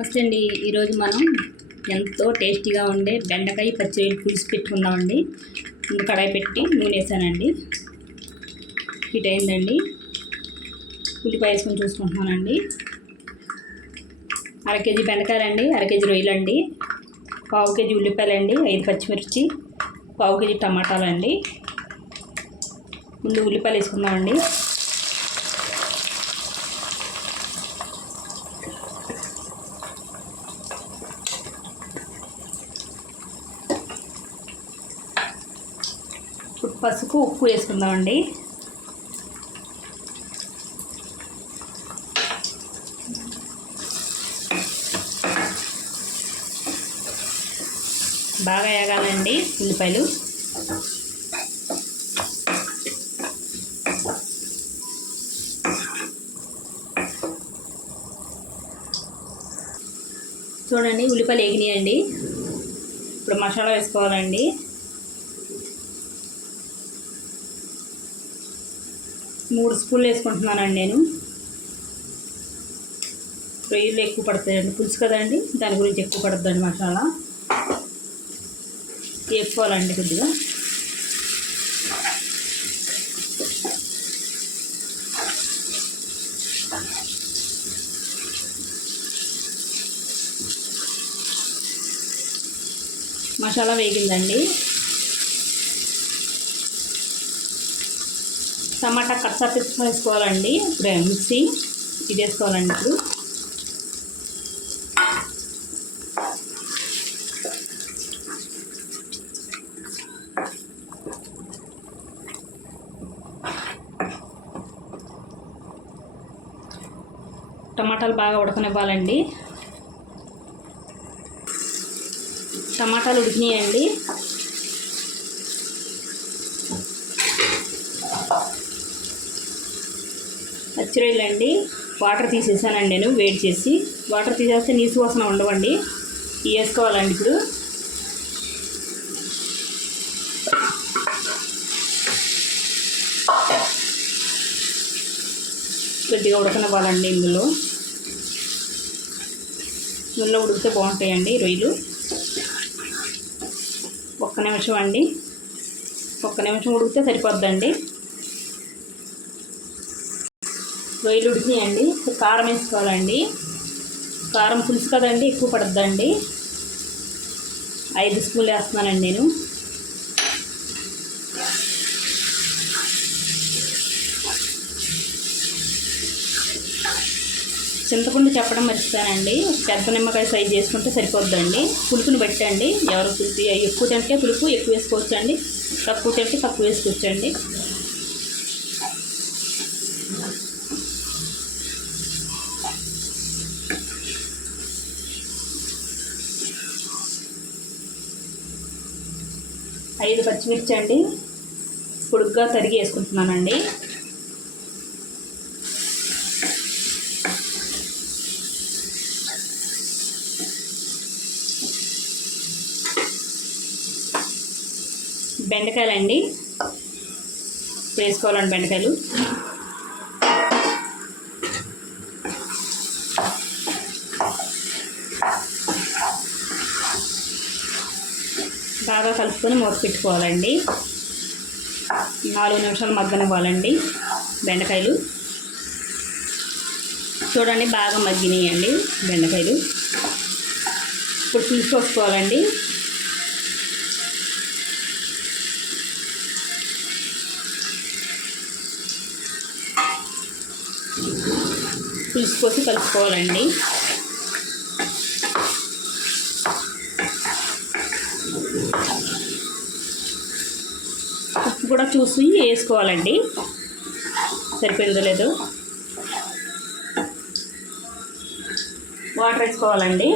నమస్తే అండి. ఈరోజు మనం ఎంతో టేస్టీగా ఉండే బెండకాయ పచ్చడి పులుసు పెట్టుకుందామండి. ముందు కడాయి పెట్టి నూనె వేసానండి. హీట్ అయిందండి. ఉల్లిపాయ వేసుకొని చూసుకుంటున్నానండి. 1/2 కేజీ బెండకాయలండి, 1/2 కేజీ రొయ్యలండి, 1/2 కేజీ ఉల్లిపాయలండి, 5 పచ్చిమిర్చి, 1/2 కేజీ టమాటాలండి. ముందు ఉల్లిపాయలు వేసుకుందామండి. ఇప్పుడు పసుపు ఉప్పు వేసుకుందామండి. బాగా వేగాలండి ఉల్లిపాయలు. చూడండి ఉల్లిపాయలు వేగినాయండి. ఇప్పుడు మసాలా వేసుకోవాలండి. మూడు స్పూన్లు వేసుకుంటున్నానండి నేను. రొయ్యలు ఎక్కువ పడతాయండి, పులుసు కదండి, దాని గురించి ఎక్కువ పడుతుందండి మసాలా. వేసుకోవాలండి కొద్దిగా. మసాలా వేగిందండి. టమాటా కచ్చా పిచ్చుకొని వేసుకోవాలండి. ఇప్పుడు మిక్సీ ఇది వేసుకోవాలండి. ఇప్పుడు టమాటాలు బాగా ఉడకనివ్వాలండి. టమాటాలు ఉడికినాయండి. పచ్చిరొయ్యలండి వాటర్ తీసేసానండి నేను వేడి చేసి. వాటర్ తీసేస్తే నీసు వాసన ఉండవండి. ఇవి వేసుకోవాలండి. ఇప్పుడు కొద్దిగా ఉడకనివ్వాలండి. ఇందులో ఉడికితే బాగుంటాయండి రొయ్యలు. ఒక్క నిమిషం అండి, ఒక్క నిమిషం ఉడికితే సరిపోద్దండి. రొయ్యలు ఉడికినాయండి. కారం వేసుకోవాలండి. కారం పులుసు కదండి, ఎక్కువ పడుద్దండి. 5 స్పూన్లు వేస్తున్నానండి నేను. చింతపండు చెప్పడం మర్చిపోయానండి. పెద్ద నిమ్మకాయ సైజ్ చేసుకుంటే సరిపోద్దండి. పులుపుని బట్టండి. ఎవరు పులుపు ఎక్కువ తింటే పులుపు ఎక్కువ వేసుకోవచ్చండి, తక్కువ తింటే తక్కువ వేసుకోవచ్చండి. ఐదు పచ్చిమిర్చి అండి, పొడుగ్గా తరిగి వేసుకుంటున్నానండి. బెండకాయలండి వేసుకోవాలండి. బెండకాయలు బాగా కలుపుకొని మూత పెట్టుకోవాలండి. 4 నిమిషాలు మగ్గనివ్వాలండి బెండకాయలు. చూడండి బాగా మగ్గినాయండి బెండకాయలు. ఇప్పుడు పులుసు పోసుకోవాలండి. పులుసు పోసి కలుపుకోవాలండి. ఉప్పు కూడా చూసి వేసుకోవాలండి, సరిపోయిందో లేదో. వాటర్ వేసుకోవాలండి.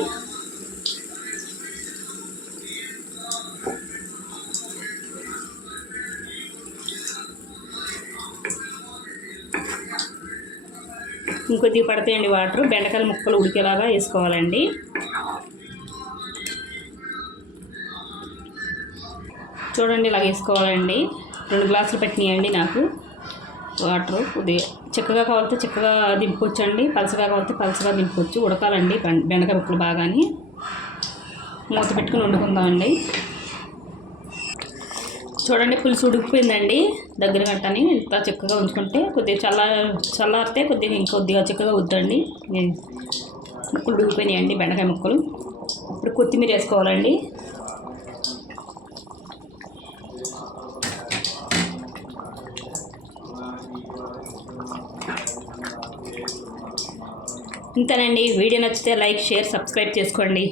ఇంకొద్దిగా పడతాయండి వాటర్. బెండకాయల ముక్కలు ఉడికేలాగా వేసుకోవాలండి. చూడండి ఇలా వేసుకోవాలండి. 2 గ్లాసులు పెట్టినాయండి నాకు. వాటర్ కొద్దిగా చిక్కగా కావాలంటే చిక్కగా దింపుకోవచ్చు అండి, పలసగా కావాలంటే పలసగా దింపుకోవచ్చు. ఉడకాలండి బెండకాయ ముక్కలు బాగాని. మూత పెట్టుకుని వండుకుందామండి. చూడండి పులుసు ఉడికిపోయిందండి. దగ్గర గంటని ఇంత చిక్కగా ఉంచుకుంటే కొద్దిగా చల్లారితే కొద్దిగా ఇంకొద్దిగా చిక్కగా వద్దండి. ముక్కలు ఉడికిపోయినాయండి బెండకాయ ముక్కలు. ఇప్పుడు కొత్తిమీర వేసుకోవాలండి. ఇంతేనండి. వీడియో నచ్చితే లైక్, షేర్, సబ్స్క్రైబ్ చేసుకోండి.